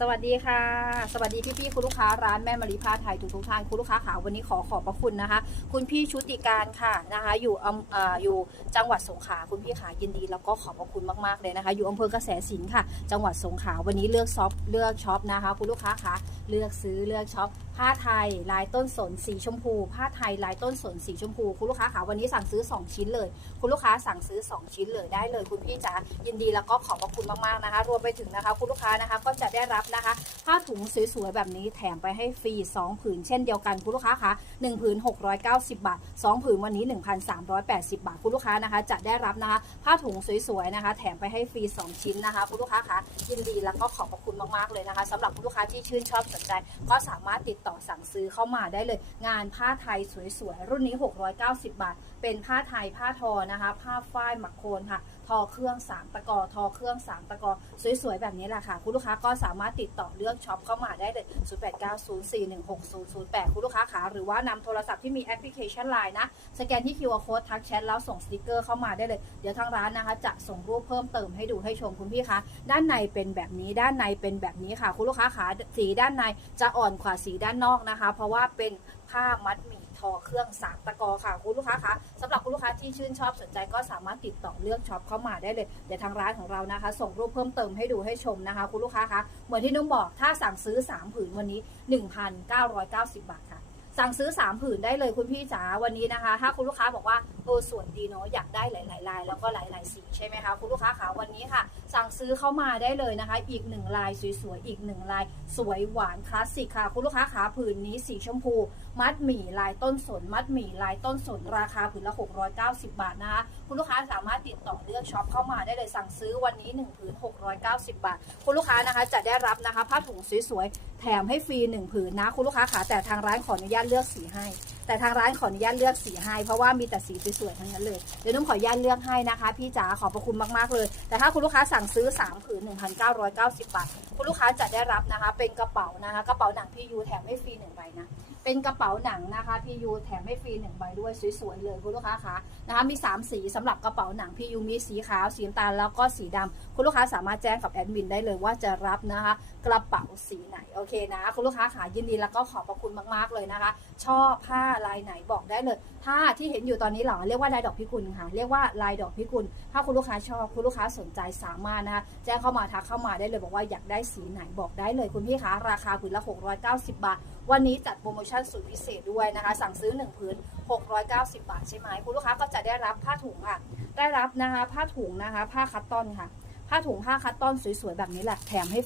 สวัสดีค่ะ สวัสดีพี่ๆคุณลูกค้าร้านแม่มารีผ้าไทยทุกทุกท่านคุณลูกค้าขาวันนี้ขอขอบพระคุณนะคะ คุณพี่ชุติการค่ะนะคะ อยู่อำอ่าอยู่จังหวัดสงขลาคุณพี่ขายินดี แล้วก็ขอบพระคุณมากๆเลยนะคะ อยู่อำเภอกระแสสินค่ะ จังหวัดสงขลาวันนี้เลือกช็อปเลือกช็อปนะคะ คุณลูกค้าคะเลือกซื้อเลือกช็อปผ้าไทยลายต้นสนสีชมพู ผ้าไทยลายต้นสนสีชมพู คุณลูกค้าขาวันนี้สั่งซื้อ 2 ชิ้นเลย คุณลูกค้าสั่งซื้อ 2 ชิ้นเลยได้เลย คุณพี่จ๋ายินดีแล้วก็ขอบพระคุณมากๆนะคะ รวมไปถึงนะคะ คุณลูกค้านะคะก็จะได้รับนะคะ ผ้าถุงสวยๆแบบนี้แถมไปให้ฟรี 2 ผืนเช่นเดียวกันคุณลูกค้าคะ1ผืน 690 บาท 2 ผืนวันนี้ 1,380 บาทคุณลูกค้านะคะ จะได้รับนะคะ ผ้าถุงสวยๆนะคะ แถมไปให้ฟรี 2 ชิ้นนะคะคุณลูกค้าคะยินดีแล้วก็ขอบพระคุณมากๆเลยนะคะสำหรับคุณลูกค้าที่ชื่นชอบสนใจ ก็สามารถติดต่อสั่งซื้อเข้ามาได้เลย งานผ้าไทยสวยๆรุ่นนี้ 690 บาท เป็นผ้าไทยผ้าทอนะคะ ผ้าฝ้ายหมักโคนค่ะ ทอเครื่องสามตะกอทอเครื่องสามตะกอสวยๆแบบนี้แหละค่ะ คุณลูกค้าก็สามารถติดต่อเลือกช็อปเข้ามาได้เลย 0890416008 คุณลูกค้าขาหรือว่านำโทรศัพท์ที่มีแอปพลิเคชัน Line นะ สแกนที่ QR code ทักแชทแล้วส่งสติกเกอร์เข้ามาได้เลย เดี๋ยวทางร้านนะคะ จะส่งรูปเพิ่มเติมให้ดูให้ชมคุณพี่คะ ด้านในเป็นแบบนี้ ด้านในเป็นแบบนี้ค่ะ คุณลูกค้าขาสีด้านในจะอ่อนกว่าสีด้านนอกนะคะ เพราะว่าเป็นผ้ามัดหมี่ อเครื่องสามตะกอค่ะคุณลูกค้าคะสำหรับคุณลูกค้าที่ชื่นชอบสนใจก็สามารถติดต่อเลือกช็อปเข้ามาได้เลยเดี๋ยวทางร้านของเรานะคะ ส่งรูปเพิ่มเติมให้ดูให้ชมนะคะ คุณลูกค้าคะเหมือนที่นุ่มบอกถ้าสั่งซื้อ 3 ผืนวันนี้ 1,990 บาทค่ะ สั่งซื้อ 3 ผืนได้เลยคุณพี่จ๋าวันนี้นะคะ ถ้าคุณลูกค้าบอกว่าเออสวยดีเนาะอยากได้หลาย ๆ ลาย แล้วก็หลาย ๆ สีใช่ไหมคะคุณลูกค้าคะวันนี้ค่ะ สั่งซื้อเข้ามาได้เลยนะคะ อีกหนึ่งลายสวย ๆ อีกหนึ่งลาย สวยหวานคลาสสิกค่ะคุณลูกค้าขาผืนนี้สีชมพู มัดหมี่ลายต้นสน มัดหมี่ลายต้นสน ราคาผืนละ 690 บาทนะคะคุณลูกค้าสามารถติดต่อเลือกช็อปเข้ามาได้เลยสั่งซื้อวันนี้1ผืน690 บาท คุณลูกค้านะคะจะได้รับนะคะผ้าถุงสวยๆแถมให้ฟรีหนึ่งผืนนะ คุณลูกค้าขาแต่ทางร้านขออนุญาตเลือกสีให้ แต่ทางร้านขออนุญาตเลือกสีให้ เพราะว่ามีแต่สีสวยๆทั้งนั้นเลยเดี๋ยวนุ่มขออนุญาตเลือกให้นะคะพี่จ๋าขอบพระคุณมากๆเลย แต่ถ้าคุณลูกค้าสั่งซื้อ 3 ผืน 1,990 บาท คุณลูกค้าจะได้รับนะคะ เป็นกระเป๋านะคะ กระเป๋าหนังพี่ยูแถมให้ฟรีหนึ่งใบนะเป็นกระเป๋าหนังนะคะพี่ยูแถมให้ฟรีหนึ่งใบด้วยสวยๆเลยคุณลูกค้าคะนะคะมี 3 สีสำหรับกระเป๋าหนังพี่ยูมีสีขาวสีน้ำตาลแล้วก็สีดำคุณลูกค้าสามารถแจ้งกับแอดมินได้เลยว่าจะรับนะคะ กระเป๋าสีไหนโอเคนะ คุณลูกค้าขายินดีแล้วก็ขอบพระคุณมากๆเลยนะคะ ชอบผ้าลายไหนบอกได้เลย ถ้าที่เห็นอยู่ตอนนี้เหรอเรียกว่าลายดอกพิกุลค่ะ เรียกว่าลายดอกพิกุล ถ้าคุณลูกค้าชอบคุณลูกค้าสนใจสามารถนะคะแจ้งเข้ามาทักเข้ามาได้เลยบอกว่าอยากได้สีไหนบอกได้เลย คุณพี่คะราคาผืนละ 690 บาท วันนี้จัดโปรโมชั่นสุดพิเศษด้วยนะคะ สั่งซื้อ 1 ผืน 690 บาทใช่ไหมคุณลูกค้าก็จะได้รับผ้าถุงค่ะ ได้รับนะคะผ้าถุงนะคะ ผ้าคัตตอนค่ะ ผ้าถุงผ้าคัตตอนสวยๆแบบนี้แหละแถมให้